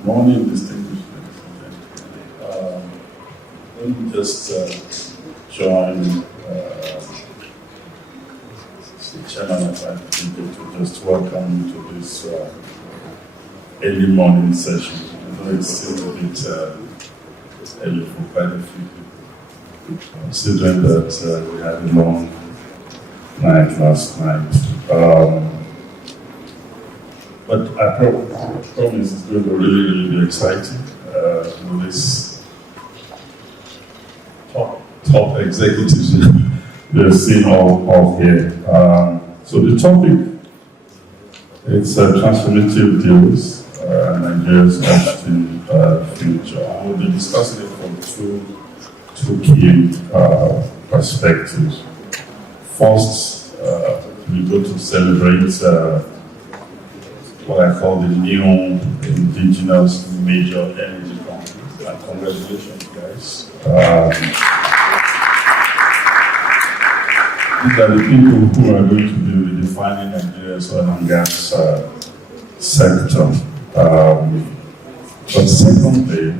Good morning, distinguished ladies. Let me just join the chairman of the people to just welcome you to this early morning session. I know it's still a bit early for quite a few people, considering that we had a long night last night. But I promise it's going to really be exciting. With this top executives we're seeing all here. So the topic is transformative deals, Nigeria's upstream future. We'll be discussing it from two key perspectives. First, we go to celebrate what I call the new indigenous major energy companies. And congratulations, guys. These are the people who are going to be redefining Nigeria's oil and gas sector. But secondly,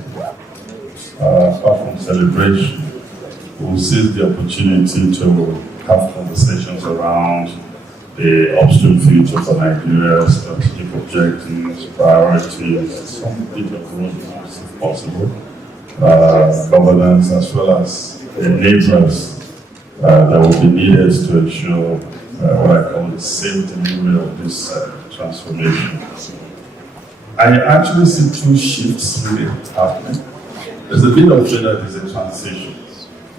apart from celebration, we'll seize the opportunity to have conversations around the upstream future for Nigeria, strategic objectives, priorities, some bit of roadmaps if possible, governance, as well as enablers that will be needed to ensure what I call the safe delivery of this transformation. I actually see two shifts really happening. There's a bit of that is a transition,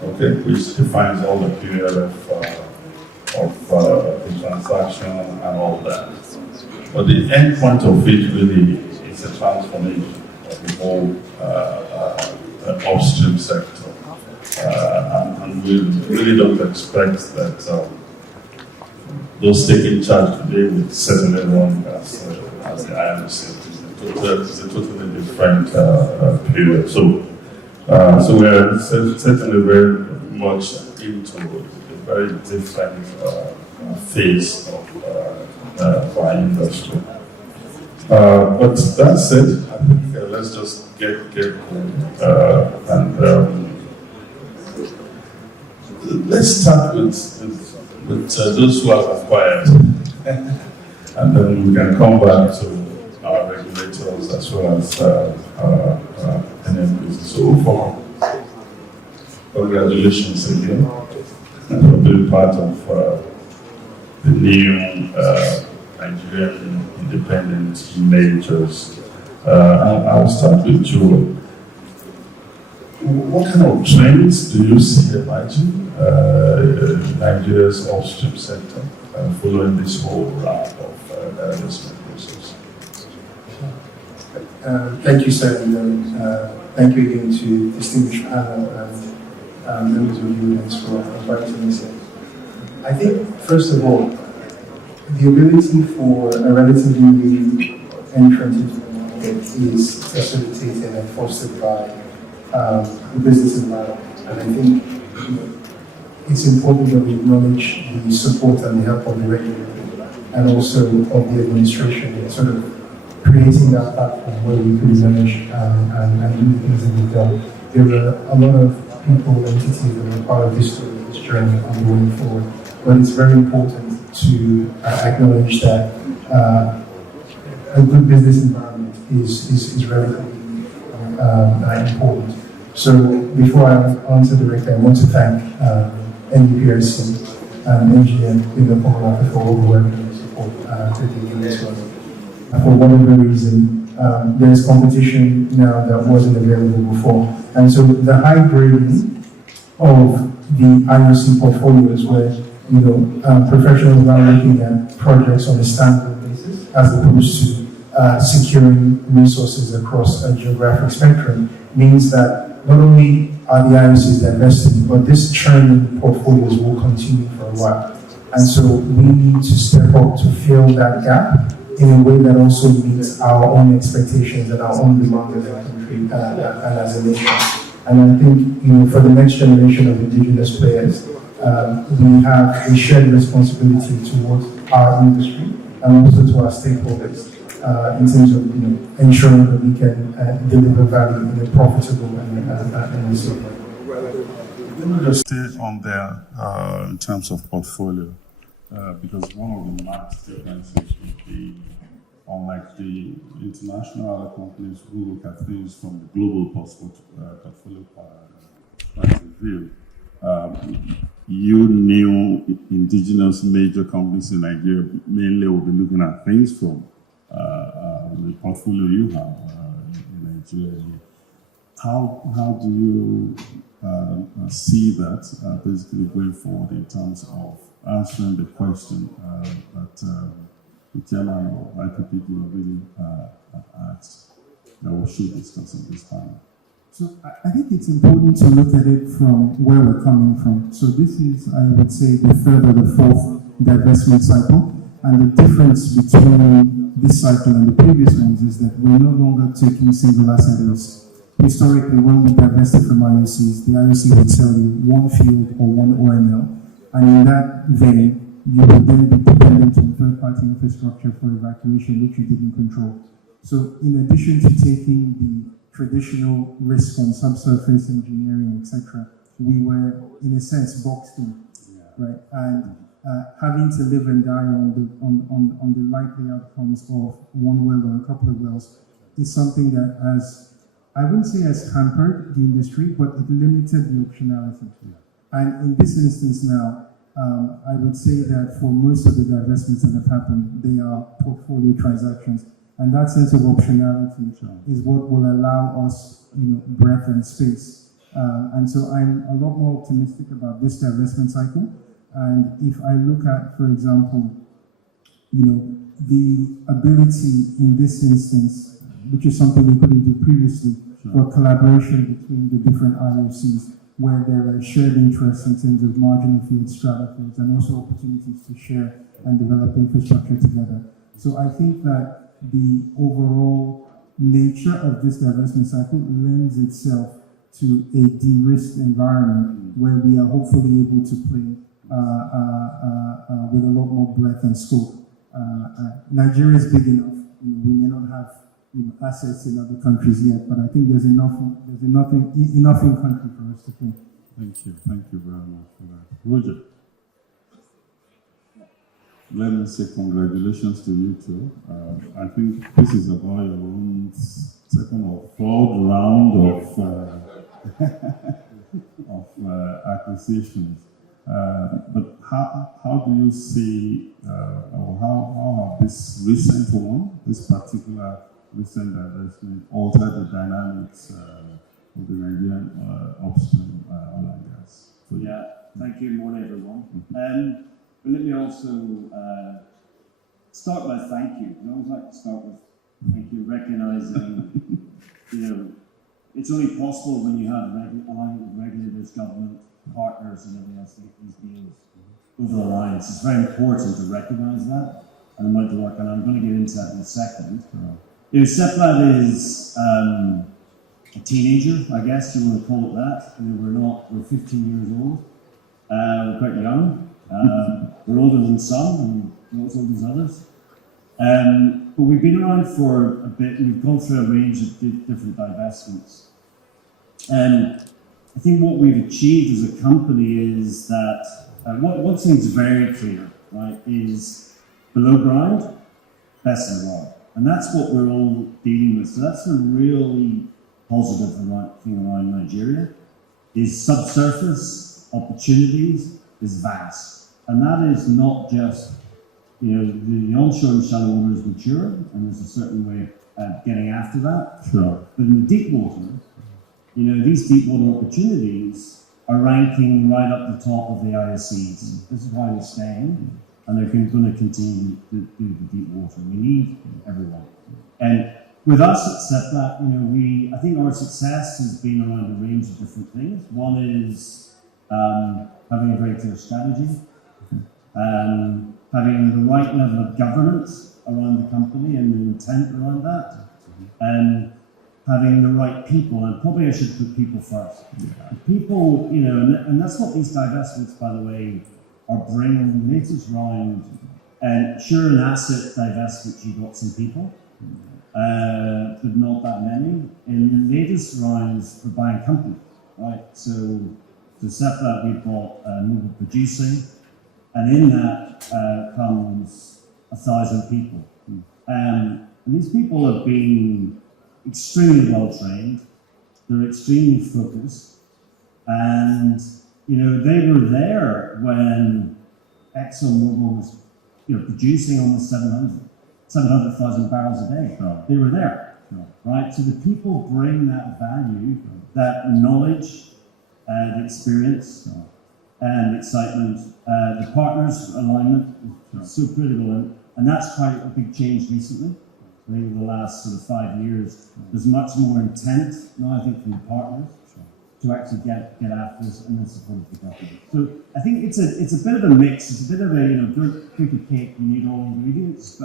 okay, which defines all the period of the transaction and all that. But the end point of it really is a transformation of the whole upstream sector. And we really don't expect that those taking charge today will certainly run as the IMC. It's a totally different period. So we are certainly very much into very different phase of our industry. But that said, I think let's just get going. Let's start with those who have acquired, and then we can come back to our regulators as well as NMPs. So far, congratulations again for being part of the new Nigerian independent majors. I'll start with you. What kind of trends do you see emerging in Nigeria's upstream sector following this whole round of divestment process? Thank you, sir. And, thank you again to distinguished panel and members of the audience for inviting me here. I think, first of all, the ability for a relatively new entrant into the market is facilitated and fostered by the business environment. And I think it's important that we acknowledge the support and the help of the regulator and also of the administration in sort of creating that platform where we could manage and do the things that we've done. There were a lot of people, entities that were part of this journey on going forward. But it's very important to acknowledge that a good business environment is relatively important. So before I answer directly, I want to thank NIES and engineer in the form for all the work and support to the this one. For whatever reason, there is competition now that wasn't available before. And so the high grading of the IOC portfolios where professionals are looking at projects on a standalone basis as opposed to securing resources across a geographic spectrum means that not only are the IOCs divesting, but this churn in portfolios will continue for a while. And so we need to step up to fill that gap in a way that also meets our own expectations and our own demand as a country and as a nation. And I think, for the next generation of indigenous players, we have a shared responsibility towards our industry and also to our stakeholders in terms of ensuring that we can deliver value in a profitable and so on. Let me just stay on there in terms of portfolio, because one of the marked differences would be, unlike the international other companies who look at things from the global portfolio point of view, you new indigenous major companies in Nigeria mainly will be looking at things from the portfolio you have in Nigeria. How do you see that basically going forward in terms of answering the question that the chairman of IPPD really asked that we should discuss at this time? So I think it's important to look at it from where we're coming from. So this is, I would say, the third or the fourth divestment cycle. And the difference between this cycle and the previous ones is that we're no longer taking single asset risk. Historically, when we divested from IOCs, the IOC would sell you one field or one OML. And in that vein, you would then be dependent on third-party infrastructure for evacuation, which you didn't control. So in addition to taking the traditional risk on subsurface engineering, etc., we were, in a sense, boxed in, right? And having to live and die on the likely outcomes of one well or a couple of wells is something that has, I wouldn't say has hampered the industry, but it limited the optionality. And in this instance now, I would say that for most of the divestments that have happened, they are portfolio transactions. And that sense of optionality is what will allow us, breadth and space. And so I'm a lot more optimistic about this divestment cycle. And if I look at, for example, the ability in this instance, which is something we couldn't do previously, for collaboration between the different IOCs, where there are shared interests in terms of marginal fields, strata fields, and also opportunities to share and develop infrastructure together. So I think that the overall nature of this divestment cycle lends itself to a de-risked environment where we are hopefully able to play with a lot more breadth and scope. Nigeria is big enough. We may not have assets in other countries yet, but I think there's enough in country for us to play. Thank you very much for that. Roger. Let me say congratulations to you too. I think this is about your own second or third round of acquisitions. But how do you see, or how have this recent one, this particular recent divestment, altered the dynamics of the Nigerian upstream oil and gas? So, thank you. Morning, everyone. But let me also start by thank you. I always like to start with thank you, recognizing, it's only possible when you have alignment with regulators, government, partners, and everything else to get these deals over the line. It's very important to recognize that, and I'm going to work on. I'm going to get into that in a second. Seplat is a teenager, I guess you want to call it that. We're 15 years old. We're quite young. We're older than some and not as old as others. But we've been around for a bit and we've gone through a range of different divestments. And I think what we've achieved as a company is that one thing's very clear, right, is below ground, best in the world. And that's what we're all dealing with. So that's a really positive thing around Nigeria, is subsurface opportunities is vast. And that is not just, the onshore and shallow water is mature, and there's a certain way of getting after that. Sure. But in the deep water, these deep water opportunities are ranking right up the top of the IOCs. This is why they're staying, and they're going to continue to do the deep water. We need everyone. And with us at Seplat, I think our success has been around a range of different things. One is having a very clear strategy, having the right level of governance around the company and the intent around that, and having the right people. And probably I should put people first. People, and that's what these divestments, by the way, are bringing the latest round. And sure, in asset divestments, you've got some people, but not that many. In the latest rounds, we're buying companies, right? So to set that, we bought Mobile Producing, and in that comes 1,000 people. And these people have been extremely well trained, they're extremely focused, and they were there when ExxonMobil was producing almost 700,000 barrels a day. They were there, right? So the people bring that value, that knowledge, the experience, and excitement. The partners' alignment is so critical, and that's quite a big change recently. I think in the last sort of 5 years, there's much more intent now, I think, from the partners to actually get after this and then support the government. So I think it's a bit of a mix. It's a bit of a don't cook a cake. You need all the ingredients.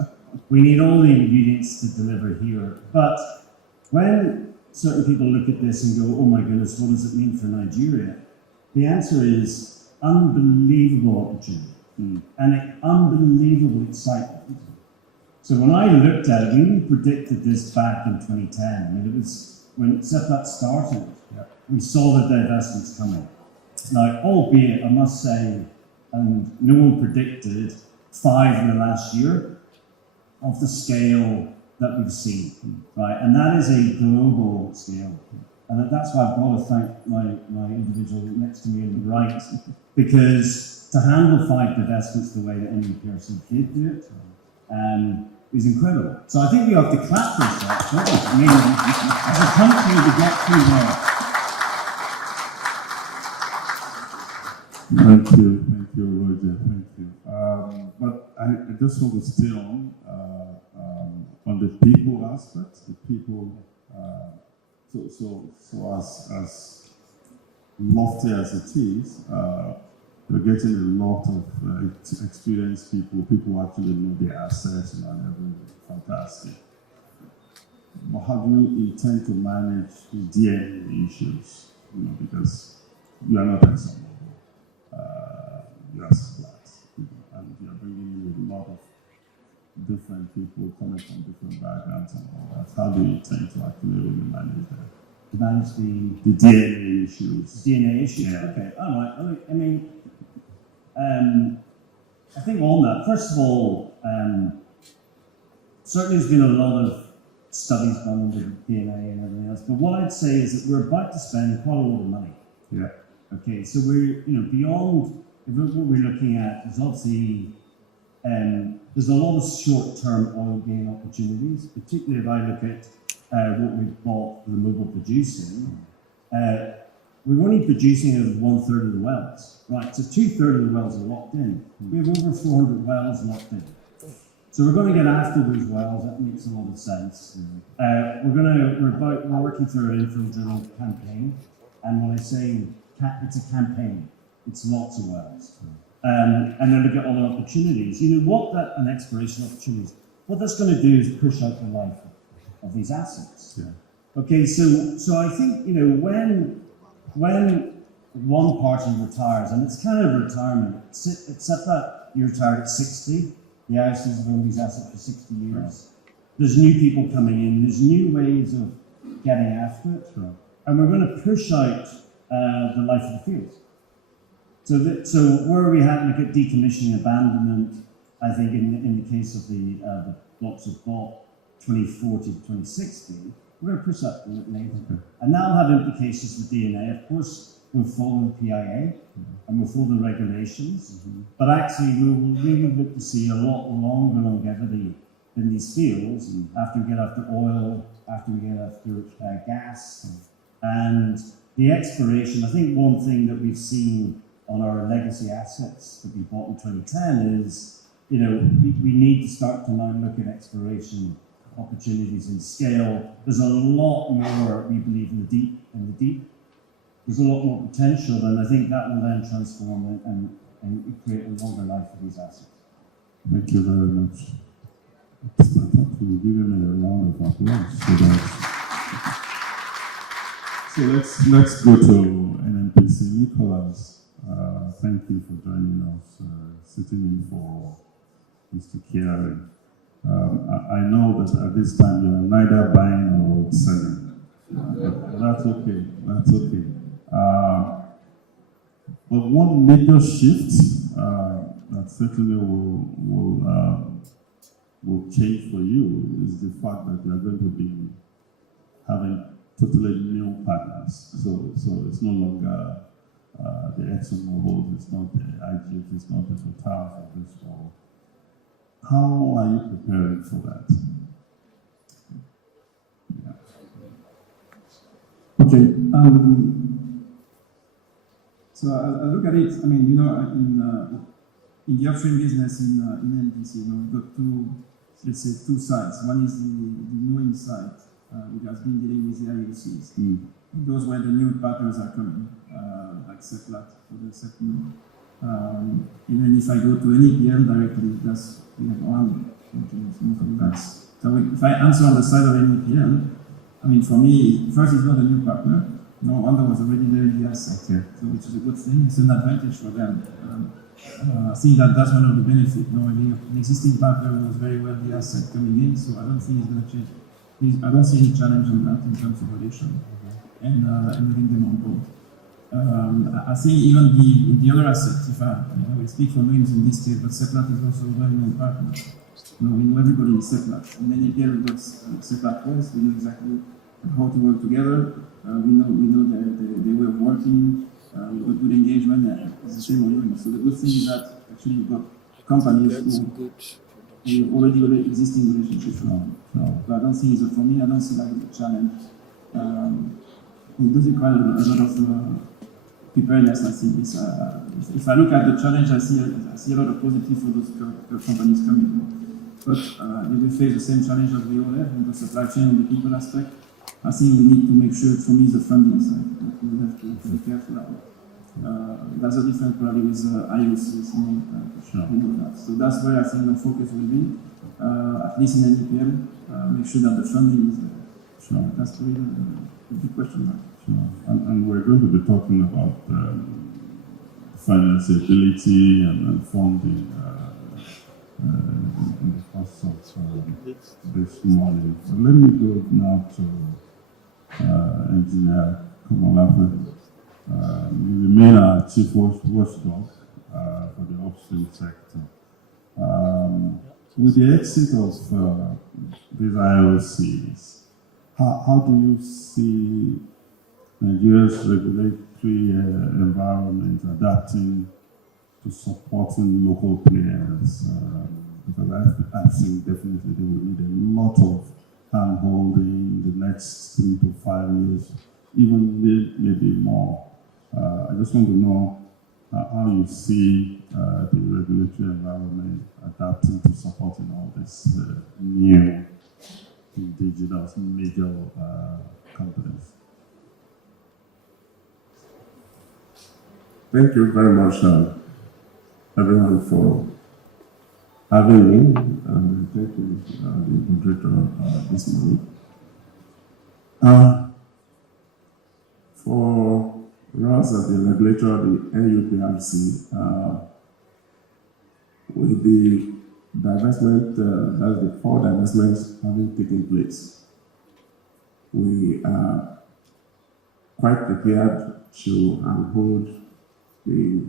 We need all the ingredients to deliver here. But when certain people look at this and go, "Oh my goodness, what does it mean for Nigeria?" The answer is unbelievable opportunity and unbelievable excitement. So when I looked at it, we predicted this back in 2010. I mean, it was when CEPAT started. We saw the divestments coming. Now, albeit, I must say, and no one predicted 5 in the last year of the scale that we've seen, right? And that is a global scale. And that's why I've got to thank my individual next to me on the right, because to handle 5 divestments the way that NEPRC did do it, is incredible. So I think we have to clap for ourselves, don't we? I mean, as a country, to get through there. Thank you, Roger. Thank you. But I just want to stay on the people aspect. The people. So as lofty as it is, we're getting a lot of experienced people who actually know their assets and everything. Fantastic. But how do you intend to manage the DNA issues? Because you are not ExxonMobil. You are flat, and you are bringing in a lot of different people coming from different backgrounds and all that. How do you intend to actually really manage that? To manage the DNA issues. DNA issues. Yeah. Okay. All right. I mean, I think on that, first of all, certainly there's been a lot of studies done on the DNA and everything else. But what I'd say is that we're about to spend quite a lot of money. Yeah. Okay. So we're beyond. What we're looking at is obviously there's a lot of short-term oil gain opportunities, particularly if I look at what we've bought for the Mobile Producing. We're only producing of 1/3 of the wells, right? So 2/3 of the wells are locked in. We have over 400 wells locked in. So we're going to get after those wells. That makes a lot of sense. We're working through an infill drilling campaign, and when I say it's a campaign, it's lots of wells. And then look at other opportunities. An exploration opportunities, what that's going to do is push out the life of these assets. Yeah. Okay, so I think, when one party retires, and it's kind of retirement, except that you retire at 60, the IOCs have owned these assets for 60 years. There's new people coming in, there's new ways of getting after it, and we're going to push out the life of the fields. So where are we at? Look at decommissioning, abandonment. I think in the case of the blocks of Bot 2040 to 2060, we're going to push that a little later. And that'll have implications for DNA. Of course, we'll follow the PIA and we'll follow the regulations, but actually we will really look to see a lot longer longevity in these fields after we get after oil, after we get after gas. And the exploration, I think one thing that we've seen on our legacy assets that we bought in 2010 is, we need to start to now look at exploration opportunities in scale. There's a lot more, we believe, in the deep. There's a lot more potential, and I think that will then transform and create a longer life for these assets. Thank you very much. I thought we were giving a round of applause for that. So let's go to NNPC. Nicholas, thank you for joining us, sitting in for Mr. Kiari. I know that at this time you are neither buying or selling. But that's okay. That's okay. But one major shift that certainly will change for you is the fact that you are going to be having totally new partners. So it's no longer the ExxonMobil, it's not the IG, it's not the Total of this world. How are you preparing for that? Yeah. Okay. So I look at it. I mean, in the upstream business in NPC, we've got two sides. One is the knowing side, which has been dealing with the IOCs. Those where the new partners are coming, like Seplat for the second. And then if I go to NEPL directly, we have one. So if I answer on the side of NEPL, I mean, for me, first it's not a new partner. No wonder was already there in the asset, so which is a good thing. It's an advantage for them. I think that's one of the benefits. An existing partner was very well the asset coming in, so I don't think it's going to change. I don't see any challenge on that in terms of relation and having them on board. I think even the other assets, if we speak for names in this case, but Seplat is also a well-known partner. We know everybody in Seplat. In many years we got Seplat West, we know exactly how to work together. We know their way of working. We've got good engagement. It's the same on. So the good thing is that actually you've got companies who already have existing relationships. So I don't think for me, I don't see that as a challenge. It does require a lot of preparedness. I think if I look at the challenge, I see a lot of positive for those companies coming. But they will face the same challenge as we all have in the supply chain and the people aspect. I think we need to make sure, for me, the funding side. We have to be careful about. That's a different probably with IOCs. So that's where I think the focus will be, at least in NEPL, make sure that the funding is there. Sure. That's really the big question mark. Sure. And we're going to be talking about financeability and funding in the course of this morning. So let me go now to Engineer Komolafe. You remain our chief watchdog for the upstream sector. With the exit of these IOCs, how do you see Nigeria's regulatory environment adapting to supporting local players? Because I think definitely they will need a lot of hand-holding the next 3 to 5 years, even maybe more. I just want to know how you see the regulatory environment adapting to supporting all these new indigenous major companies. Thank you very much, everyone, for having me, and thank you, the moderator, this morning. For us as the regulator, the NUPRC, with the divestment, that's the 4 divestments having taken place, we are quite prepared to uphold the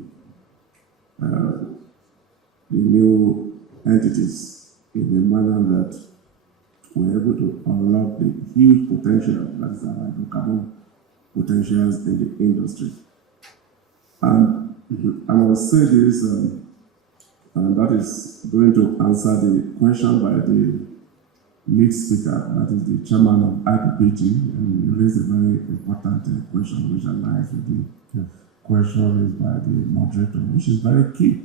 new entities in a manner that we're able to unlock the huge potential, that is our hydrocarbon potentials in the industry. And I must say this, and that is going to answer the question by the lead speaker, that is the chairman of IPPG, and you raised a very important question which aligns with the question raised by the moderator, which is very key.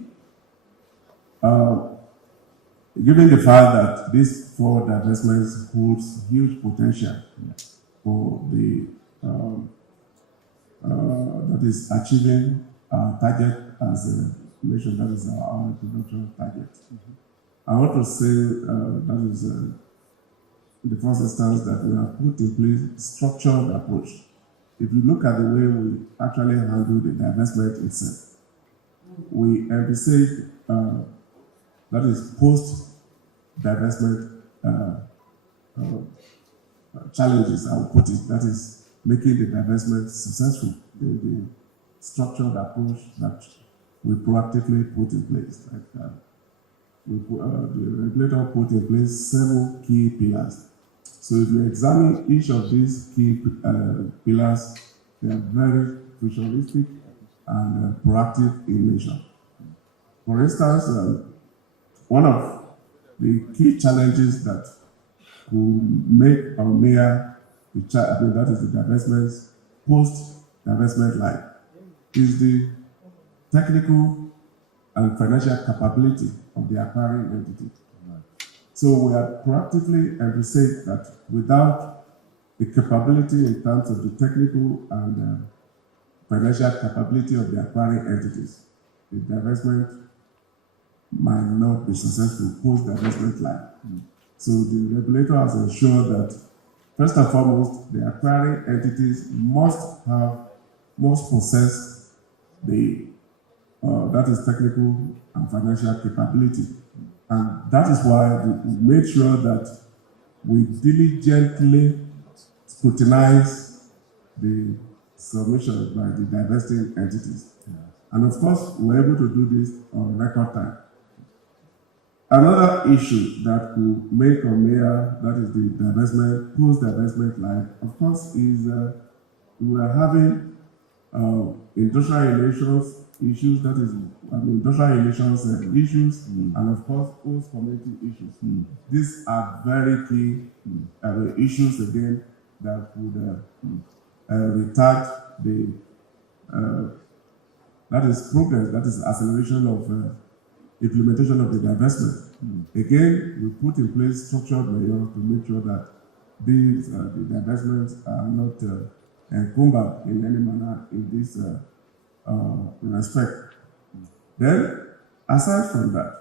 Given the fact that these 4 divestments holds huge potential for the that is achieving our target as a nation, that is our production target. I want to say that is the first instance that we have put in place structured approach. If you look at the way we actually handle the divestment itself, we envisage that is post divestment challenges, I will put it, that is making the divestment successful, the structured approach that we proactively put in place. Like, the regulator put in place several key pillars. So if you examine each of these key pillars, they are very futuristic and proactive in nature. For instance, one of the key challenges that could make or mirror that is the divestment, post-divestment life, is the technical and financial capability of the acquiring entity. So we are proactively emphasizing that without the capability in terms of the technical and financial capability of the acquiring entities, the divestment might not be successful post-divestment life. So the regulator has ensured that, first and foremost, the acquiring entities must possess the that is technical and financial capability. And that is why we made sure that we diligently scrutinize the submissions by the divesting entities. And of course, we're able to do this on record time. Another issue that could make or mirror, that is the divestment, post-divestment life, of course, is we are having industrial relations issues, that is, industrial relations issues, and of course, host community issues. These are very key issues, again, that would retard the, that is progress, that is acceleration of implementation of the divestment. Again, we put in place structured measures to make sure that these the divestments are not encumbered in any manner in this respect. Then, aside from that,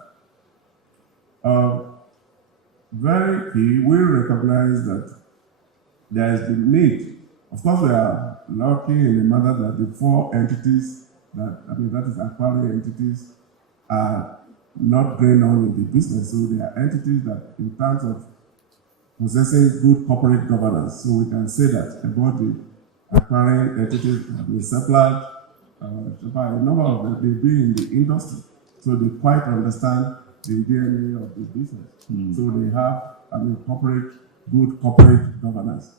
very key, we recognize that there is the need. Of course, we are lucky in the manner that the four entities that is acquiring entities are not going on in the business. So they are entities that, in terms of possessing good corporate governance, so we can say that about the acquiring entities have been supplied by a number of them, they be in the industry, so they quite understand the DNA of the business. So they have good corporate governance.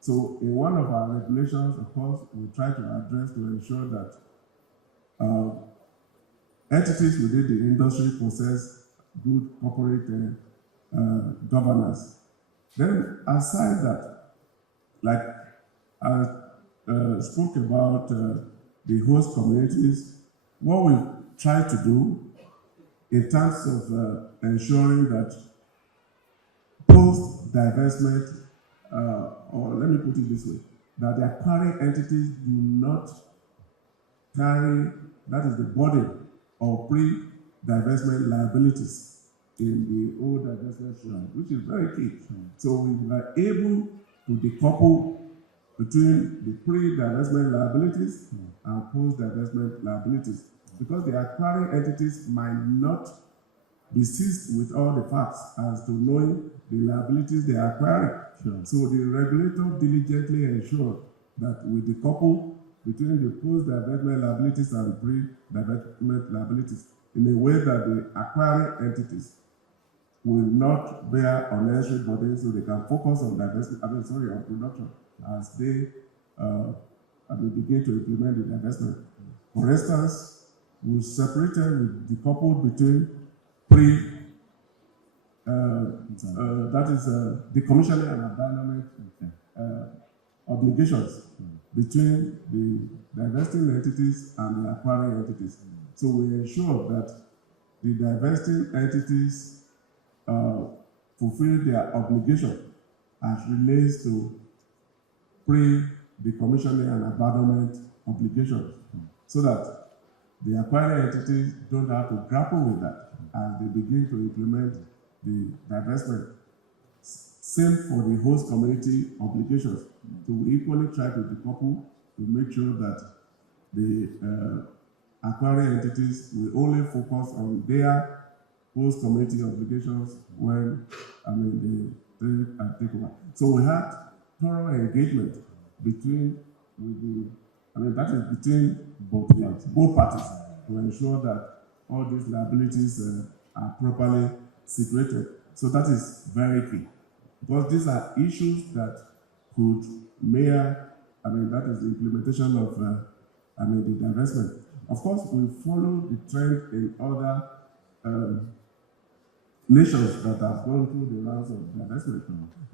So in one of our regulations, of course, we try to address to ensure that entities within the industry possess good corporate governance. Then aside that, like I spoke about the host communities, what we try to do in terms of ensuring that post-divestment, or let me put it this way, that the acquiring entities do not carry, that is the burden of pre-divestment liabilities in the old divestment plan, which is very key. So we are able to decouple between the pre-divestment liabilities and post-divestment liabilities, because the acquiring entities might not be seized with all the facts as to knowing the liabilities they are acquiring. So the regulator diligently ensured that we decouple between the post-divestment liabilities and pre-divestment liabilities in a way that the acquiring entities will not bear unnecessary burden, so they can focus on on production as they begin to implement the divestment. For instance, we separated, we decoupled between that is decommissioning and abandonment obligations between the divesting entities and the acquiring entities. So we ensure that the divesting entities fulfill their obligation as relates to pre-decommissioning and abandonment obligations, so that the acquiring entities don't have to grapple with that as they begin to implement the divestment. Same for the host community obligations. So we equally try to decouple to make sure that the acquiring entities will only focus on their host community obligations when, they take over. So we had thorough engagement between both parties to ensure that all these liabilities are properly situated. So that is very key. Because these are issues that could that is the implementation of the divestment. Of course, we follow the trend in other nations that have gone through the rounds of divestment.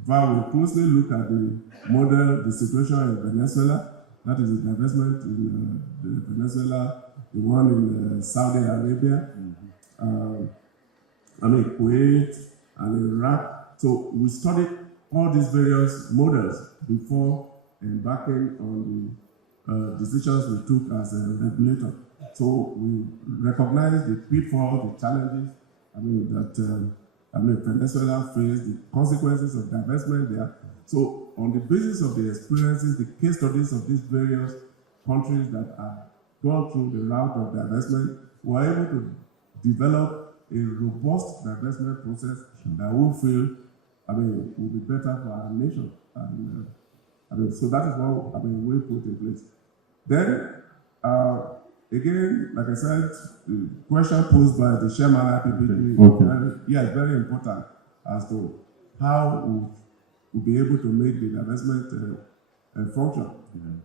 If I will closely look at the situation in Venezuela, that is the divestment in Venezuela, the one in Saudi Arabia, Kuwait, and Iraq. So we studied all these various models before embarking on the decisions we took as a regulator. So we recognize the pitfalls, the challenges, Venezuela faced, the consequences of divestment there. So on the basis of the experiences, the case studies of these various countries that have gone through the route of divestment, we were able to develop a robust divestment process that we feel will be better for our nation. So that is what we put in place. Then, again, like I said, the question posed by the chairman IPPT, it's very important as to how we'll be able to make the divestment function.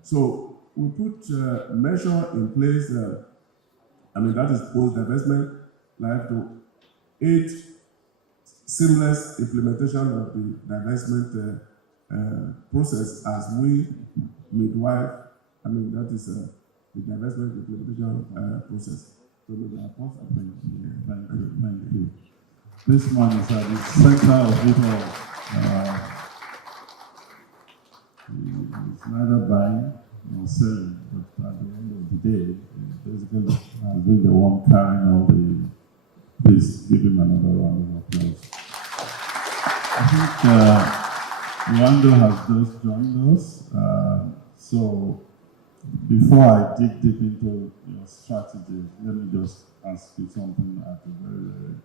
So we put measure in place, that is post-divestment, like to aid seamless implementation of the divestment process as we midwife, that is the divestment implementation process. So maybe I'll pause. Thank you. This man is at the center of it all. It's neither buying nor selling, but at the end of the day, basically has been the one carrying all the. Please give him another round of applause. I think Wando has just joined us. So before I dig deep into your strategy, let me just ask you something at a very, very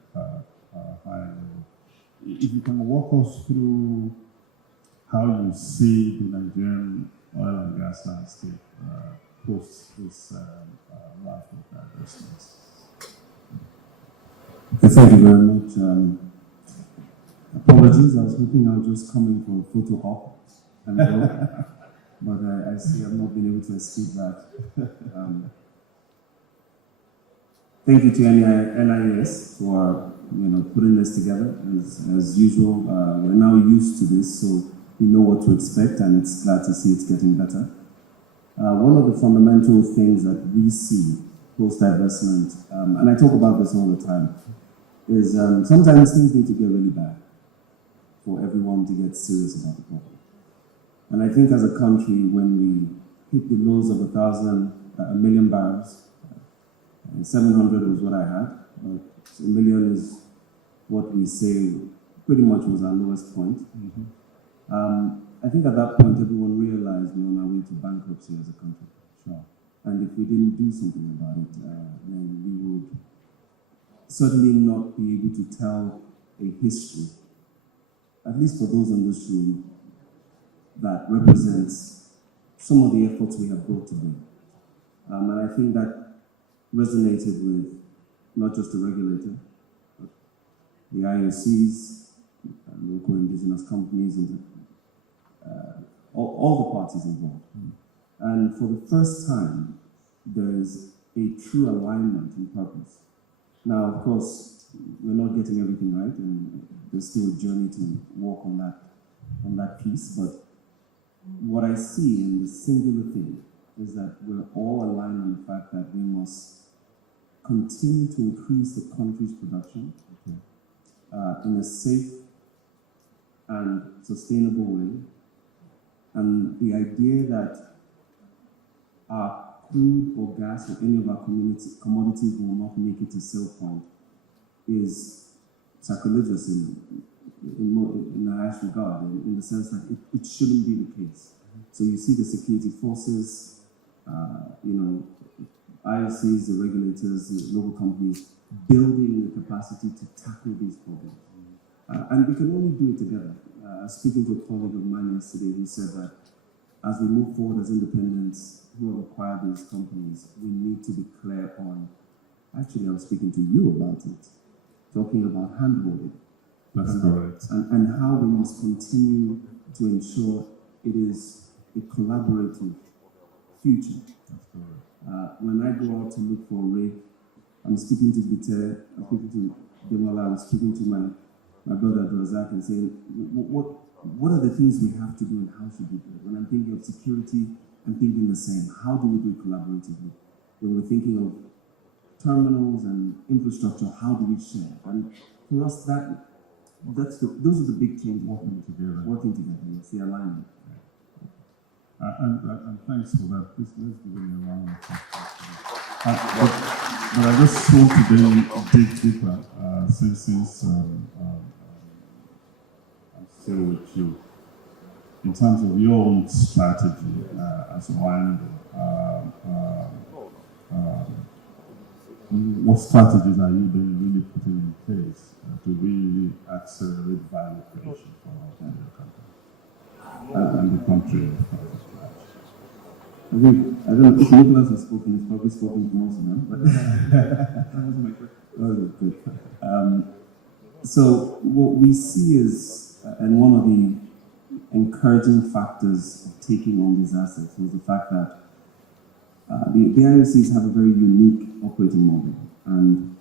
high level. If you can walk us through how you see the Nigerian oil and gas landscape post this raft of divestments. Thank you very much. Apologies, I was hoping I was just coming for a photo op and go, but I see I've not been able to escape that. Thank you to NIES for putting this together. As usual, we're now used to this, so we know what to expect, and it's glad to see it's getting better. One of the fundamental things that we see post-divestment, and I talk about this all the time, is sometimes things need to get really bad for everyone to get serious about the problem. And I think as a country, when we hit the lows of 1 million barrels, 700 was what I had, but 1 million is what we say pretty much was our lowest point. I think at that point, everyone realized we were on our way to bankruptcy as a country. Sure. And if we didn't do something about it, then we would certainly not be able to tell a history, at least for those in this room, that represents some of the efforts we have brought to bear. And I think that resonated with not just the regulator, but the IOCs, local indigenous companies, and all the parties involved. And for the first time, there is a true alignment in purpose. Now, of course, we're not getting everything right, and there's still a journey to walk on that piece. But what I see in the singular thing is that we're all aligned on the fact that we must continue to increase the country's production in a safe and sustainable way. And the idea that our crude or gas or any of our commodities will not make it to sell point is sacrilegious in the highest regard, in the sense that it shouldn't be the case. So you see the security forces, IOCs, the regulators, the local companies, building the capacity to tackle these problems. And we can only do it together. Speaking to a colleague of mine yesterday, he said that as we move forward as independents who have acquired these companies, we need to be clear on, actually I was speaking to you about it, talking about handholding. That's correct. And how we must continue to ensure it is a collaborative future. That's correct. When I go out to look for a rig, I'm speaking to Bite, I'm speaking to Demola, I'm speaking to my brother Razak and saying, what are the things we have to do and how should we do it? When I'm thinking of security, I'm thinking the same. How do we do it collaboratively? When we're thinking of terminals and infrastructure, how do we share? And for us, those are the big changes. Working together. Working together, yes, the alignment. And thanks for that. Please, let's give him a round of applause. But I just want to dig deeper, since I'm still with you. In terms of your own strategy as one, what strategies are you really putting in place to really accelerate value creation for your company and the country? I don't know if Nicholas has spoken, he's probably spoken to most of them, but that was my question. Oh, good. So what we see is, and one of the encouraging factors of taking on these assets was the fact that the IOCs have a very unique operating model, and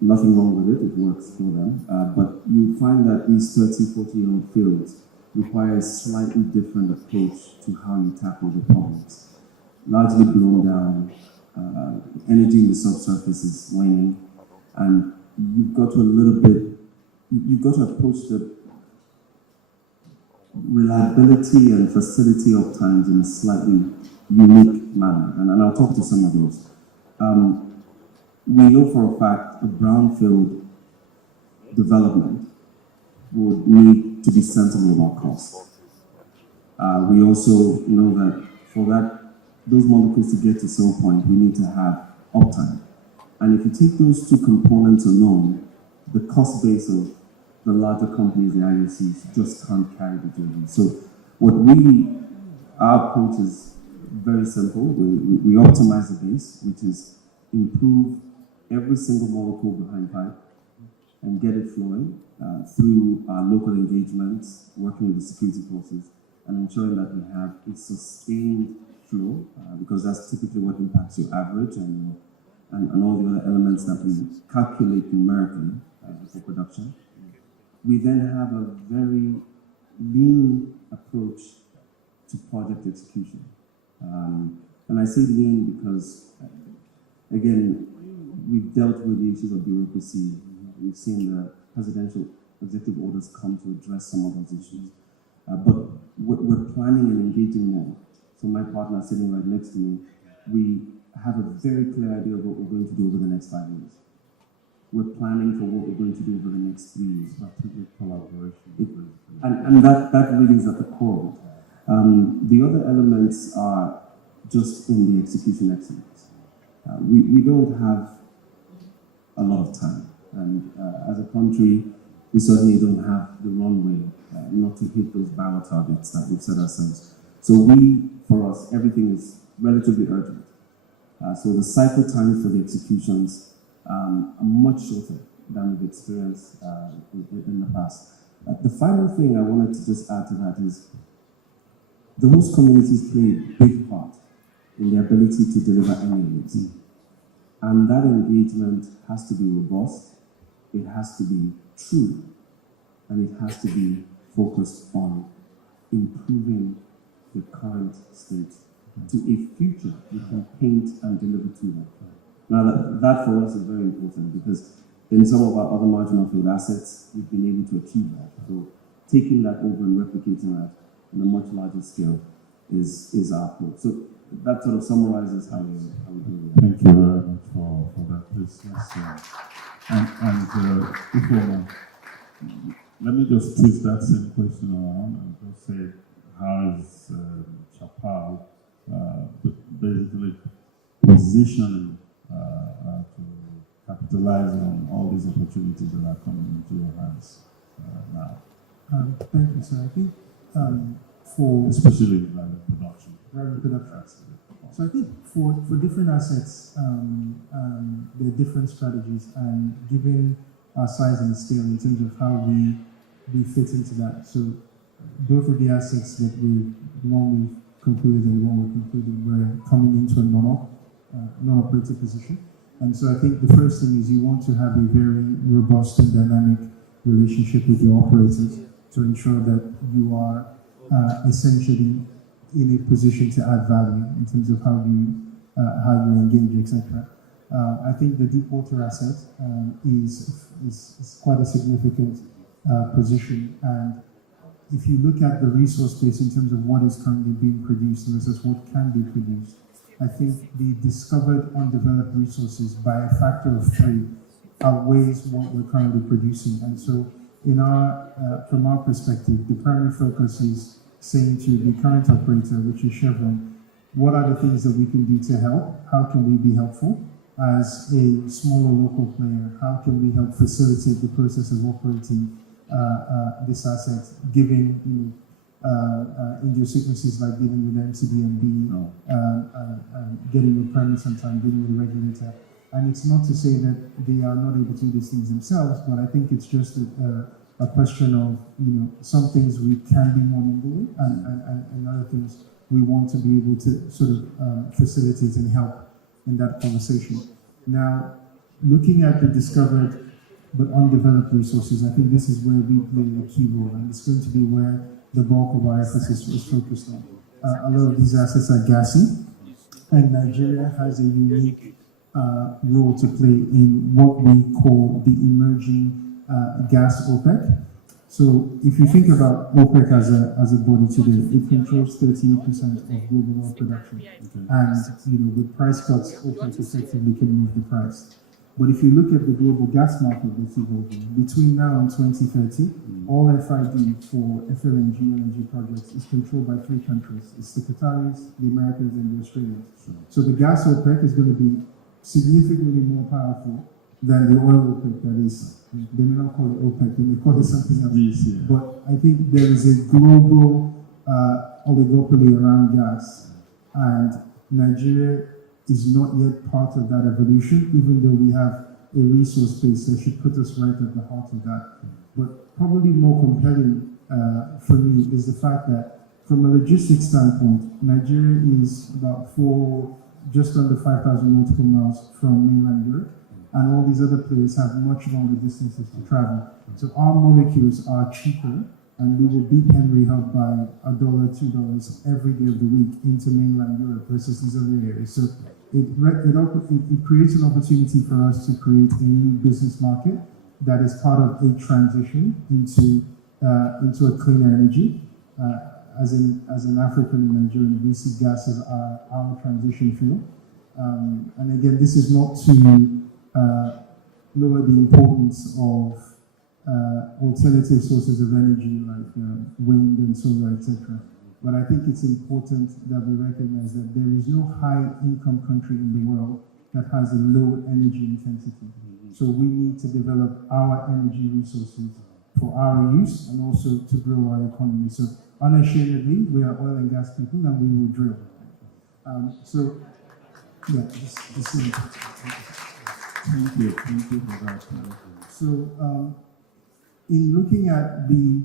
nothing wrong with it, it works for them, but you find that these 30, 40-year-old fields require a slightly different approach to how you tackle the problems. Largely blown down, energy in the subsurface is waning, and you've got to approach the reliability and facility of times in a slightly unique manner, and I'll talk to some of those. We know for a fact a brownfield development would need to be sensible about cost. We also know that for those molecules to get to some point, we need to have uptime. And if you take those two components alone, the cost base of the larger companies, the IOCs, just can't carry the journey. So our approach is very simple. We optimize the base, which is improve every single molecule behind pipe and get it flowing through our local engagements, working with the security forces, and ensuring that we have a sustained flow, because that's typically what impacts your average and all the other elements that we calculate numerically for production. We then have a very lean approach to project execution. And I say lean because, again, we've dealt with the issues of bureaucracy. We've seen the presidential executive orders come to address some of those issues. But we're planning and engaging more. So my partner sitting right next to me, we have a very clear idea of what we're going to do over the next 5 years. We're planning for what we're going to do over the next 3 years. Collaboration. And that really is at the core of it. The other elements are just in the execution excellence. We don't have a lot of time. And as a country, we certainly don't have the runway not to hit those barrel targets that we've set ourselves. So for us, everything is relatively urgent. So the cycle times for the executions are much shorter than we've experienced in the past. The final thing I wanted to just add to that is the host communities play a big part in the ability to deliver NIES. And that engagement has to be robust, it has to be true, and it has to be focused on improving the current state to a future we can paint and deliver to them. Now that for us is very important because in some of our other marginal field assets, we've been able to achieve that. So taking that over and replicating that on a much larger scale is our approach. So that sort of summarizes how we do it. Thank you very much for that. Let me just twist that same question around and just say, how is Chapal basically positioning to capitalize on all these opportunities that are coming into your hands now? Thank you, sir. I think for especially production. So I think for different assets, there are different strategies, and given our size and scale in terms of how we fit into that. So both of the assets that the one we've concluded and the one we're concluding, we're coming into a non-operative position. And so I think the first thing is you want to have a very robust and dynamic relationship with your operators to ensure that you are essentially in a position to add value in terms of how you engage, etc. I think the deep water asset is quite a significant position, and if you look at the resource base in terms of what is currently being produced versus what can be produced, I think the discovered undeveloped resources by a factor of 3 outweighs what we're currently producing. And so from our perspective, the primary focus is saying to the current operator, which is Chevron, what are the things that we can do to help? How can we be helpful? As a smaller local player, how can we help facilitate the process of operating this asset, given idiosyncrasies like dealing with MCDMB, getting your permits on time, dealing with the regulator. And it's not to say that they are not able to do these things themselves, but I think it's just a question of, some things we can be more nimble with, and other things we want to be able to sort of facilitate and help in that conversation. Now, looking at the discovered but undeveloped resources, I think this is where we play a key role, and it's going to be where the bulk of our efforts is focused on. A lot of these assets are gassy, and Nigeria has a unique role to play in what we call the emerging gas OPEC. So if you think about OPEC as a body today, it controls 38% of global oil production. And with price cuts, OPEC effectively can move the price. But if you look at the global gas market that's evolving, between now and 2030, all FID for FLNG LNG projects is controlled by 3 countries. It's the Qataris, the Americans, and the Australians. So the gas OPEC is going to be significantly more powerful than the oil OPEC that is. They may not call it OPEC, they may call it something else. But I think there is a global oligopoly around gas, and Nigeria is not yet part of that evolution, even though we have a resource base that should put us right at the heart of that. But probably more compelling for me is the fact that from a logistics standpoint, Nigeria is about just under 5,000 nautical miles from mainland Europe, and all these other players have much longer distances to travel. So our molecules are cheaper, and we will beat Henry Hub by $1, $2 every day of the week into mainland Europe versus these other areas. So it creates an opportunity for us to create a new business market that is part of a transition into a cleaner energy. As an African and Nigerian, we see gas as our transition fuel. And again, this is not to lower the importance of alternative sources of energy like wind and solar, etc. But I think it's important that we recognize that there is no high-income country in the world that has a low energy intensity. So we need to develop our energy resources for our use and also to grow our economy. So unashamedly, we are oil and gas people, and we will drill. Thank you for that. So in looking at the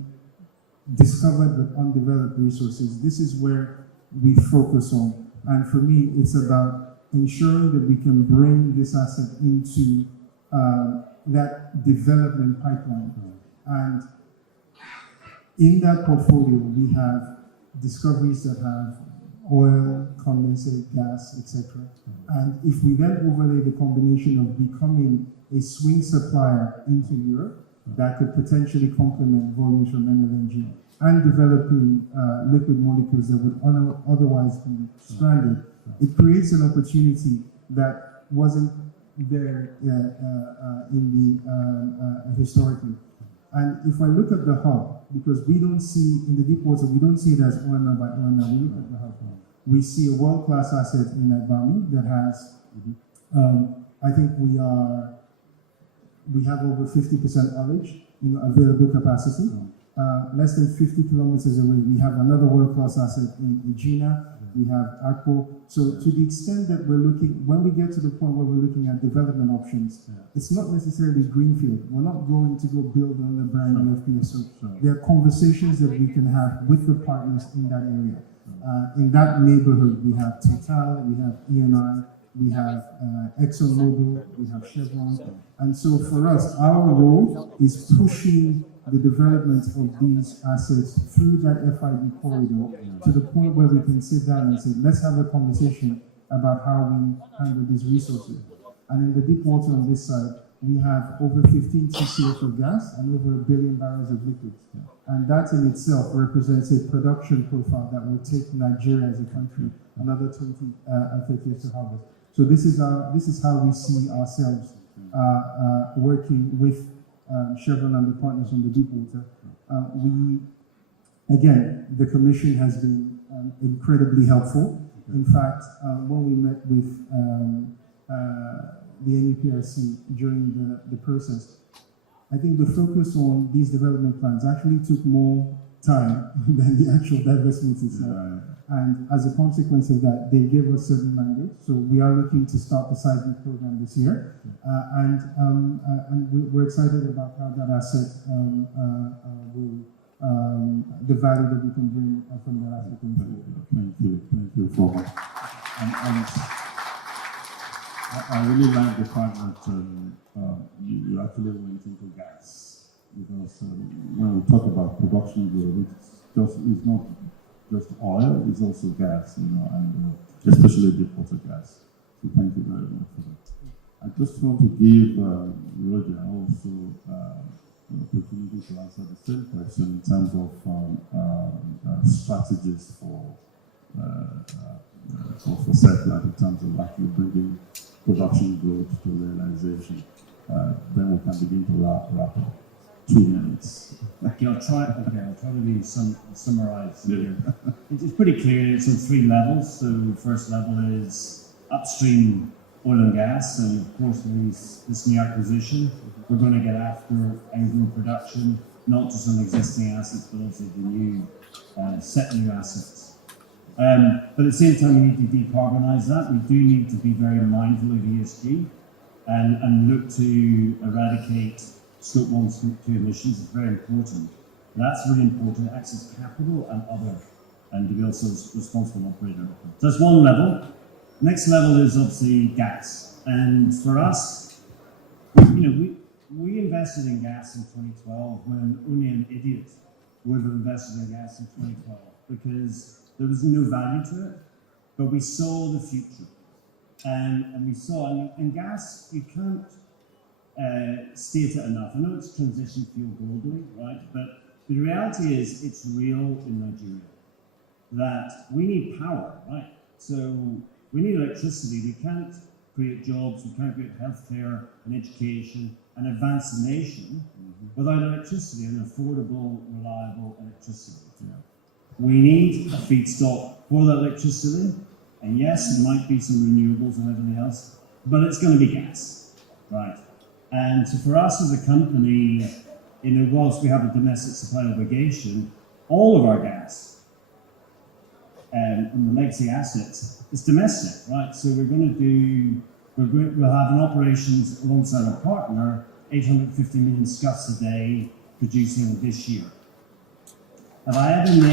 discovered but undeveloped resources, this is where we focus on. And for me, it's about ensuring that we can bring this asset into that development pipeline. And in that portfolio, we have discoveries that have oil, condensate, gas, etc. And if we then overlay the combination of becoming a swing supplier into Europe, that could potentially complement volumes from NLNG, and developing liquid molecules that would otherwise be stranded, it creates an opportunity that wasn't there historically. And if I look at the hub, because we don't see, in the deep water, we don't see it as OML by OML, we look at the hub. We see a world-class asset in Agbami that has, I think we have over 50% ullage, available capacity. Less than 50 kilometers away, we have another world-class asset in Egina. We have Akpo. So to the extent that we're looking, when we get to the point where we're looking at development options, it's not necessarily greenfield. We're not going to go build on the brand new FPSO. There are conversations that we can have with the partners in that area. In that neighborhood, we have Total, we have ENI, we have ExxonMobil, we have Chevron. And so for us, our role is pushing the development of these assets through that FID corridor to the point where we can sit down and say, let's have a conversation about how we handle these resources. And in the deep water on this side, we have over 15 TCF of gas and over 1 billion barrels of liquids. And that in itself represents a production profile that will take Nigeria as a country another 20 and 30 years to harvest. So this is how we see ourselves working with Chevron and the partners on the deep water. The commission has been incredibly helpful. In fact, when we met with the NEPRC during the process, I think the focus on these development plans actually took more time than the actual divestment itself. And as a consequence of that, they gave us certain mandates. So we are looking to start the seismic program this year. And we're excited about how that asset will, the value that we can bring from that asset going forward. Thank you for much. And I really like the fact that you actually went into gas, because when we talk about production growth, it's not just oil, it's also gas, and especially deep water gas. So thank you very much for that. I just want to give Roger also the opportunity to answer the same question in terms of strategies for Setland, in terms of actually bringing production growth to realization. Then we can begin to wrap up. 2 minutes. Okay, I'll try to be summarize here. It's pretty clear. It's on 3 levels. So the first level is upstream oil and gas, and of course with this new acquisition, we're going to get after and grow production, not just on existing assets, but also the new set new assets. But at the same time, we need to decarbonise that. We do need to be very mindful of ESG and look to eradicate Scope 1, Scope 2 emissions. Is very important. That's really important. Access capital and other, and to be also a responsible operator. So that's one level. Next level is obviously gas. And for us, we invested in gas in 2012 when only an idiot would have invested in gas in 2012, because there was no value to it, but we saw the future. And we saw, and gas, you can't state it enough. I know it's transition fuel globally, right? But the reality is it's real in Nigeria, that we need power, right? So we need electricity. We can't create jobs, we can't create healthcare and education and advance the nation without electricity and affordable, reliable electricity. Yeah. We need a feedstock for that electricity, and yes, there might be some renewables and everything else, but it's going to be gas, right? And so for us as a company, whilst we have a domestic supply obligation, all of our gas and the legacy assets is domestic, right? So we'll have an operations alongside our partner, 850 million scuffs a day producing this year. Have I added in the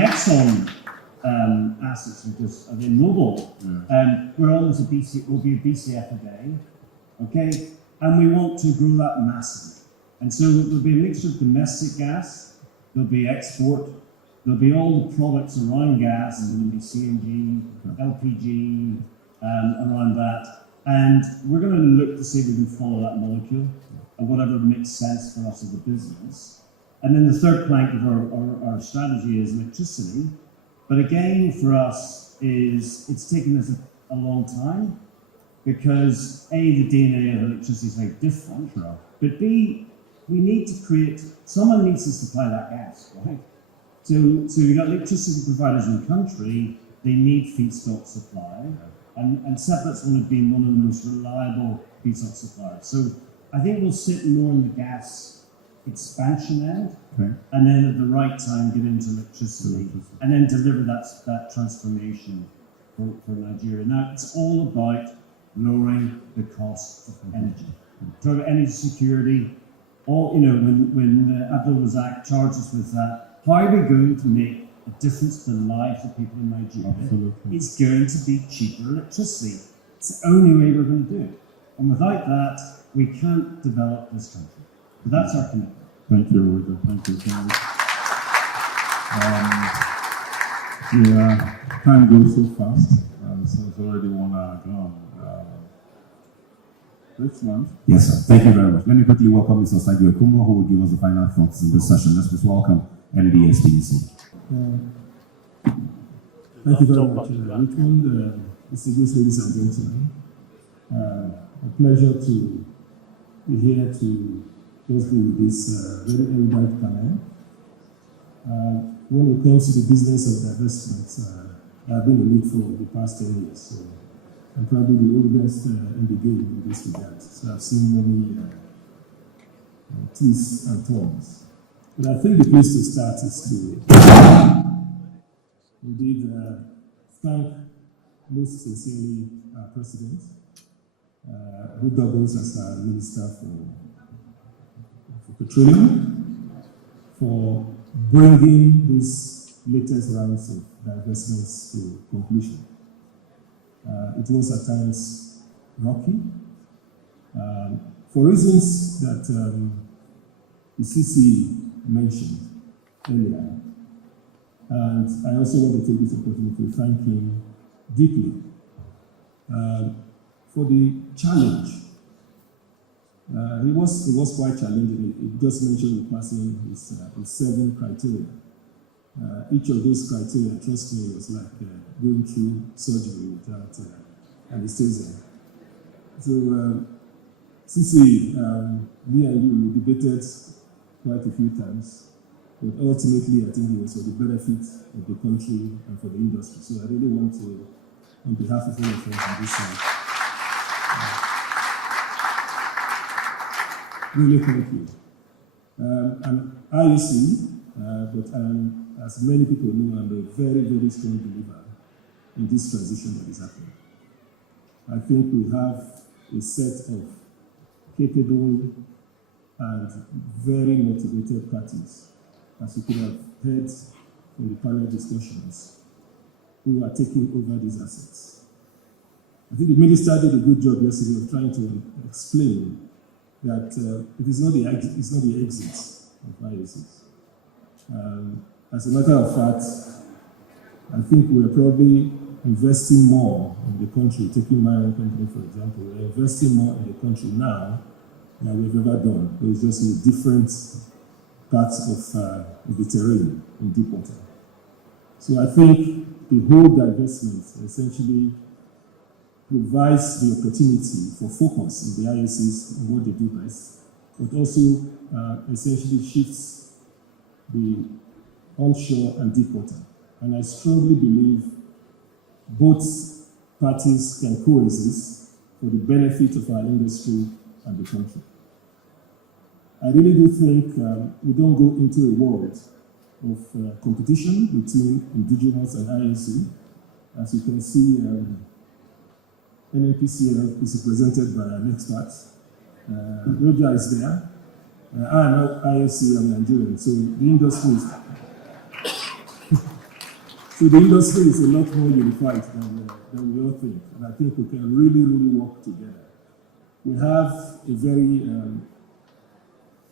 Exxon assets, which is in Mobil, we're almost will be a BCF a day, okay? And we want to grow that massively. And so there'll be a mixture of domestic gas, there'll be export, there'll be all the products around gas, and there'll be CNG, LPG, around that. And we're going to look to see if we can follow that molecule, and whatever makes sense for us as a business. And then the third plank of our strategy is electricity. But again, for us, it's taken us a long time, because A, the DNA of electricity is very different, but B, we need to someone needs to supply that gas, right? So you've got electricity providers in the country, they need feedstock supply, and Seplat's one of been one of the most reliable feedstock suppliers. So I think we'll sit more in the gas expansion end, and then at the right time get into electricity, and then deliver that transformation for Nigeria. Now, it's all about lowering the cost of energy. Talk about energy security. When Abdul Razak charged us with that, how are we going to make a difference to the lives of people in Nigeria? Absolutely. It's going to be cheaper electricity. It's the only way we're going to do it. And without that, we can't develop this country. But that's our commitment. Thank you, Roger. Thank you, Kenny. Time goes so fast, so it's already 1 hour gone. Next month. Yes, sir. Thank you very much. Let me quickly welcome Mr. Sadio Kumbo, who will give us the final thoughts in this session. Let's welcome MDSPC. Thank you very much, Richmond. Distinguished ladies and gentlemen, a pleasure to be here to go through this very erudite panel. When it comes to the business of divestment, I've been in it for the past 10 years, so I'm probably the oldest in the game in this regard. So I've seen many twists and turns. But I think the place to start is to indeed thank most sincerely our President, who doubles as our Minister for Petroleum, for bringing these latest rounds of divestments to conclusion. It was at times rocky, for reasons that the CC mentioned earlier. And I also want to take this opportunity to thank him deeply for the challenge. It was quite challenging. He just mentioned in passing his 7 criteria. Each of those criteria, trust me, was like going through surgery without anesthesia. So, Sisi, me and you debated quite a few times, but ultimately I think it was for the benefit of the country and for the industry. So I really want to, on behalf of all of us on this side, really thank you. I'm IEC, but as many people know, I'm a very, very strong believer in this transition that is happening. I think we have a set of capable and very motivated parties, as you could have heard from the panel discussions, who are taking over these assets. I think the minister did a good job yesterday of trying to explain that it is not the exit of IOCs. As a matter of fact, I think we're probably investing more in the country, taking my own company for example, we're investing more in the country now than we've ever done. It's just in different parts of the terrain in deep water. So I think the whole divestment essentially provides the opportunity for focus in the IOCs on what they do best, but also essentially shifts the onshore and deep water. And I strongly believe both parties can coexist for the benefit of our industry and the country. I really do think we don't go into a world of competition between indigenous and IOC. As you can see, NNPCL is represented by an expert. Roger is there. I am IOC, I'm Nigerian, so the industry is a lot more unified than we all think, and I think we can really, really work together. We have a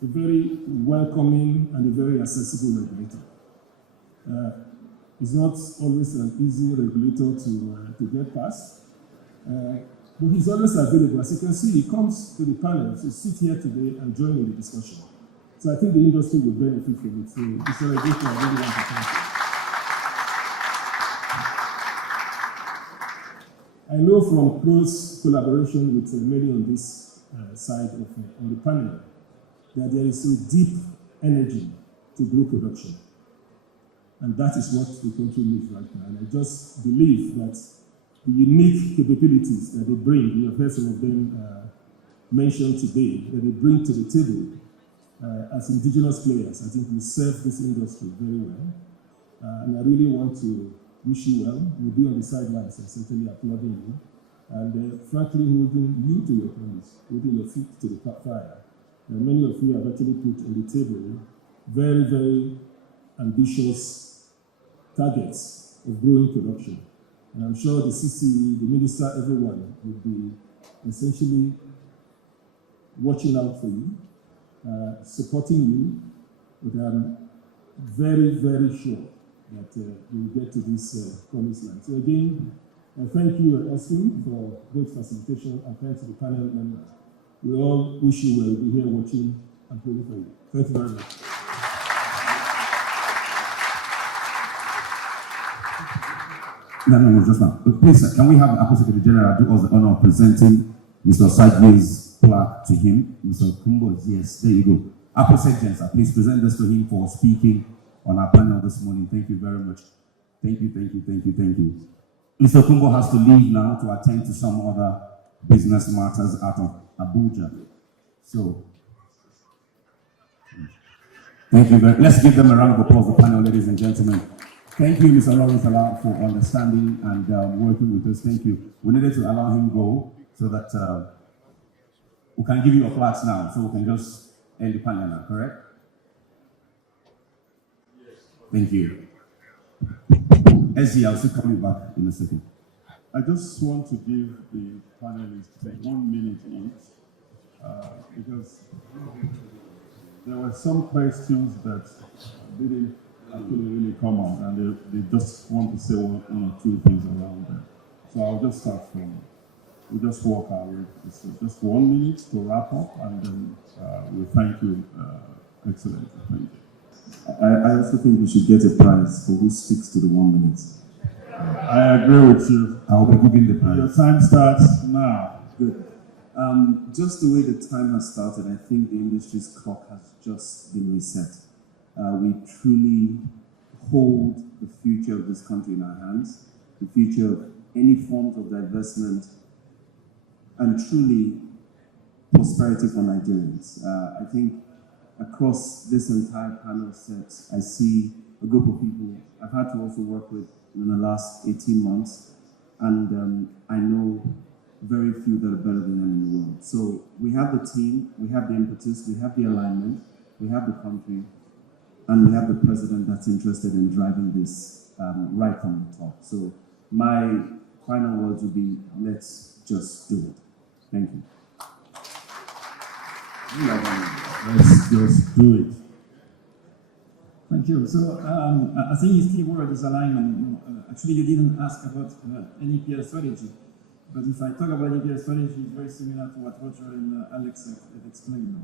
very welcoming and a very accessible regulator. It's not always an easy regulator to get past, but he's always available. As you can see, he comes to the panel to sit here today and join in the discussion. So I think the industry will benefit from it. So it's a regulator I really want to thank you. I know from close collaboration with many on this side on the panel, that there is a deep energy to grow production. And that is what the country needs right now. And I just believe that the unique capabilities that they bring, you have heard some of them mentioned today, that they bring to the table as indigenous players, I think we serve this industry very well. And I really want to wish you well. We'll be on the sidelines and certainly applauding you. And frankly, holding you to your promise, holding your feet to the fire. And many of you have actually put on the table very, very ambitious targets of growing production. And I'm sure the CCE, the minister, everyone will be essentially watching out for you, supporting you, but I'm very, very sure that we will get to this promised land. So again, thank you, Austin, for great facilitation, and thanks to the panel members. We all wish you well. We'll be here watching and praying for you. Thank you very much. No, just now. Please, can we have the Apple Secretary General do us the honor of presenting Mr. Osagwe's plaque to him? Mr. Kumbo, yes, there you go. Apple Secretary, please present this to him for speaking on our panel this morning. Thank you very much. Thank you. Mr. Kumbo has to leave now to attend to some other business matters out of Abuja. So, thank you very much. Let's give them a round of applause, the panel, ladies and gentlemen. Thank you, Mr. Lawrence Ala, for understanding and working with us. Thank you. We needed to allow him go so that we can give you a plaque now, so we can just end the panel now, correct? Yes. Thank you. SG, I'll still coming back in a second. I just want to give the panelists 1 minute each, because there were some questions that didn't actually really come out, and they just want to say one or two things around them. So I'll just start from, we'll just walk our way. So just 1 minute to wrap up, and then we'll thank you, Excellency. Thank you. I also think we should get a prize for who sticks to the 1 minute. I agree with you. I'll be giving the prize. Your time starts now. Good. Just the way the time has started, I think the industry's clock has just been reset. We truly hold the future of this country in our hands, the future of any forms of divestment, and truly prosperity for Nigerians. I think across this entire panel set, I see a group of people I've had to also work with in the last 18 months, and I know very few that are better than them in the world. So we have the team, we have the impetus, we have the alignment, we have the country, and we have the president that's interested in driving this right from the top. So my final words would be, let's just do it. Thank you. Let's just do it. Thank you. So I think his key word is alignment. Actually, you didn't ask about NEPL strategy, but if I talk about NEPL strategy, it's very similar to what Roger and Alex have explained.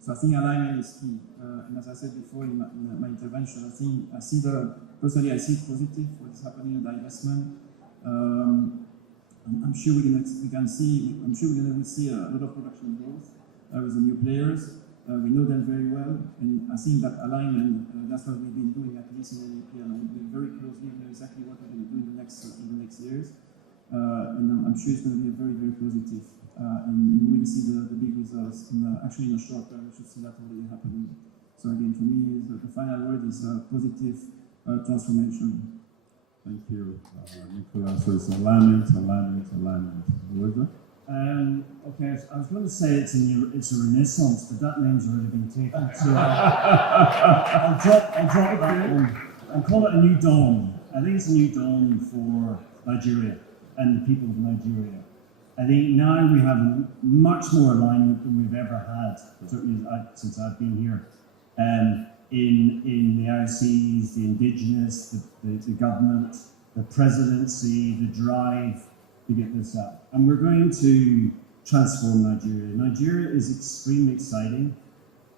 So I think alignment is key. And as I said before in my intervention, I see personally it positive what is happening in divestment. I'm sure we're going to see a lot of production growth with the new players. We know them very well, and I think that alignment, that's what we've been doing at least in NEPL, and we've been very closely, we know exactly what we're going to do in the next years. And I'm sure it's going to be very, very positive. And we'll see the big results actually in the short term. We should see that already happening. So again, for me, the final word is positive transformation. Thank you, Nicolas. So it's alignment. Roger? Okay, I was going to say it's a renaissance, but that name's already been taken. So I'll drop that one and call it a new dawn. I think it's a new dawn for Nigeria and the people of Nigeria. I think now we have much more alignment than we've ever had, certainly since I've been here. In the IOCs, the indigenous, the government, the presidency, the drive to get this out. And we're going to transform Nigeria. Nigeria is extremely exciting.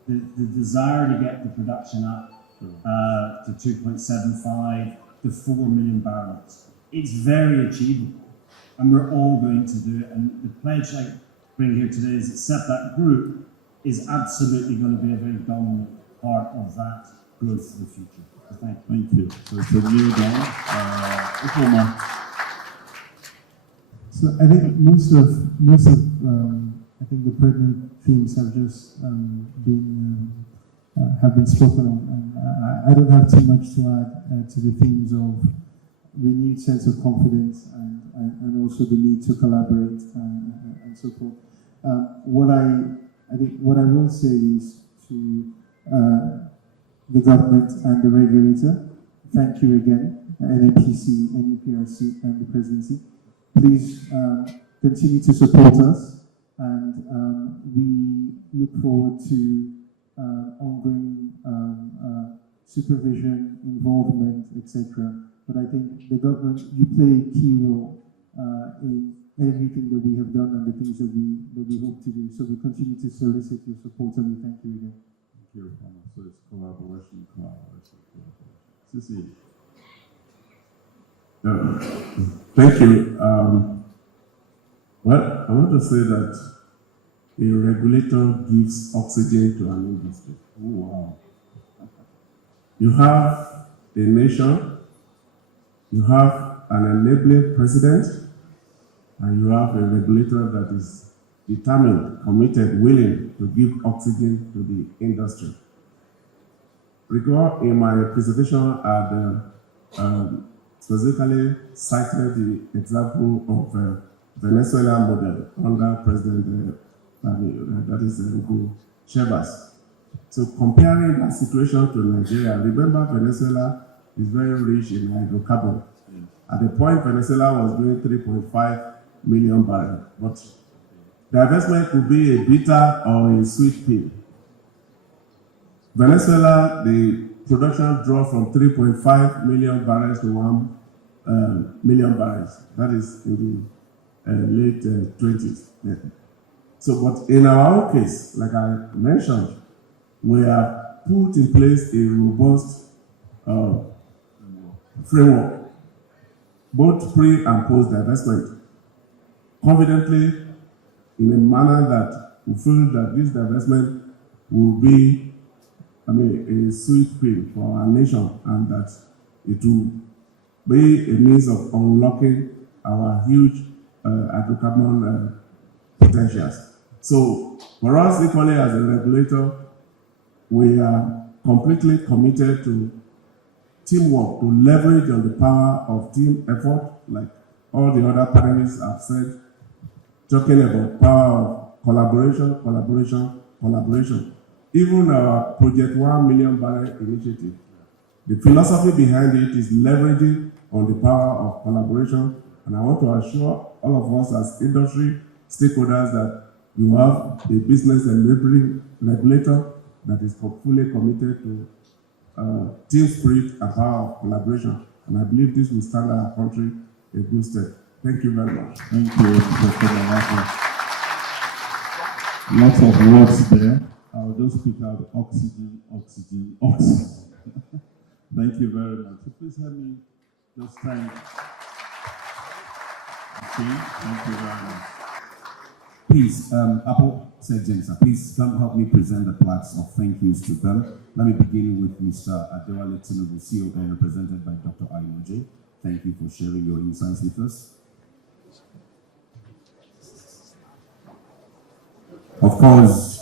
The desire to get the production up to 2.75 to 4 million barrels. It's very achievable, and we're all going to do it. And the pledge I bring here today is that that group is absolutely going to be a very dominant part of that growth in the future. Thank you. So it's a new dawn. Ufoma. So I think most of I think the pertinent themes have just have been spoken on, and I don't have too much to add to the themes of renewed sense of confidence and also the need to collaborate and so forth. What I will say is to the government and the regulator, thank you again, NNPC, NUPRC, and the presidency. Please continue to support us, and we look forward to ongoing supervision, involvement, etc. But I think the government, you play a key role in everything that we have done and the things that we hope to do. So we continue to solicit your support, and we thank you again. Thank you, Ufoma. So it's collaboration. Sisi. Thank you. Well, I want to say that a regulator gives oxygen to an industry. Oh, wow. You have a nation, you have an enabling president, and you have a regulator that is determined, committed, willing to give oxygen to the industry. Recall in my presentation at specifically cited the example of Venezuela model under President that is Hugo Chavez. So comparing that situation to Nigeria, remember Venezuela is very rich in hydrocarbon. At the point Venezuela was doing 3.5 million barrels, but the investment could be a bitter or a sweet pill. Venezuela, the production dropped from 3.5 million barrels to 1 million barrels. That is in the late 20s. Yeah. So, but in our own case, like I mentioned, we have put in place a robust framework, both pre and post divestment, confidently in a manner that we feel that this divestment will be, a sweet pill for our nation, and that it will be a means of unlocking our huge hydrocarbon potentials. So, for us, equally as a regulator, we are completely committed to teamwork, to leverage on the power of team effort, like all the other panelists have said, talking about power of collaboration, collaboration, collaboration. Even our Project 1 Million Barrel initiative, the philosophy behind it is leveraging on the power of collaboration. And I want to assure all of us as industry stakeholders that you have a business enabling regulator that is fully committed to team spirit and power of collaboration. And I believe this will stand our country a good step. Thank you very much. Thank you, Mr. Malaka. Lots of words there. I'll just pick out oxygen, oxygen, oxygen. Thank you very much. So please help me just thank. Thank you very much. Please, Apple Surgeons, please come help me present the plaques of thank yous to them. Let me begin with Mr. Adewale Tinubu, CEO, represented by Dr. Aymoje. Thank you for sharing your insights with us. Of course,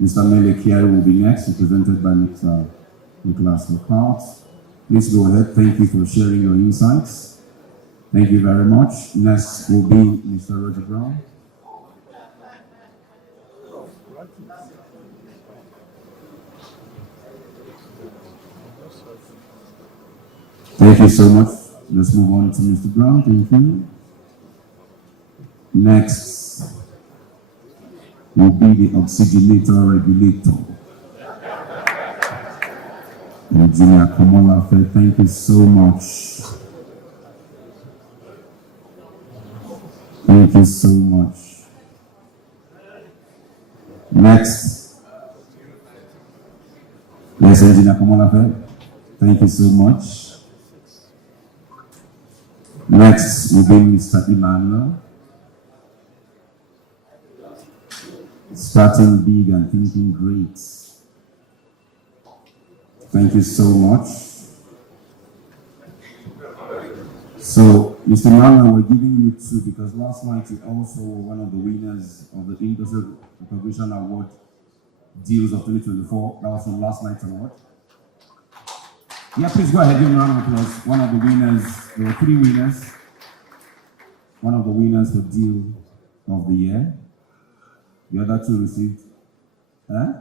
Mr. Mele Kiari will be next, represented by Mr. Nicholas Lockhart. Please go ahead. Thank you for sharing your insights. Thank you very much. Next will be Mr. Roger Brown. Thank you so much. Let's move on to Mr. Brown. Thank you. Next will be the oxygenator regulator. Engineer Komolafe, thank you so much. Thank you so much. Next. Yes, Engineer Komolafe, thank you so much. Next will be Mr. Emmanuel. Starting big and thinking great. Thank you so much. So, Mr. Manuel, we're giving you two because last night you also were one of the winners of the Industry Recognition Award Deals of 2024. That was from last night's award. Yeah, please go ahead, give me a round of applause. One of the winners, there were three winners. One of the winners for Deal of the Year. The other two received. Huh?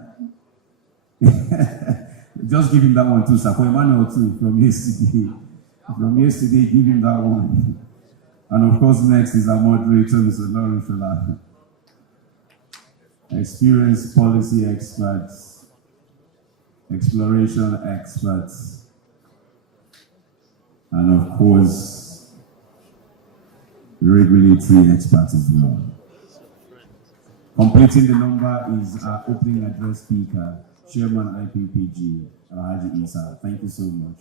Just give him that one too, sir. For Emmanuel too, from yesterday. From yesterday, give him that one. And of course, next is our moderator, Mr. Lauren Fela. Experienced policy experts, exploration experts, and of course, regulatory experts as well. Completing the number is our opening address speaker, Chairman IPPG, Alhaji Isa. Thank you so much.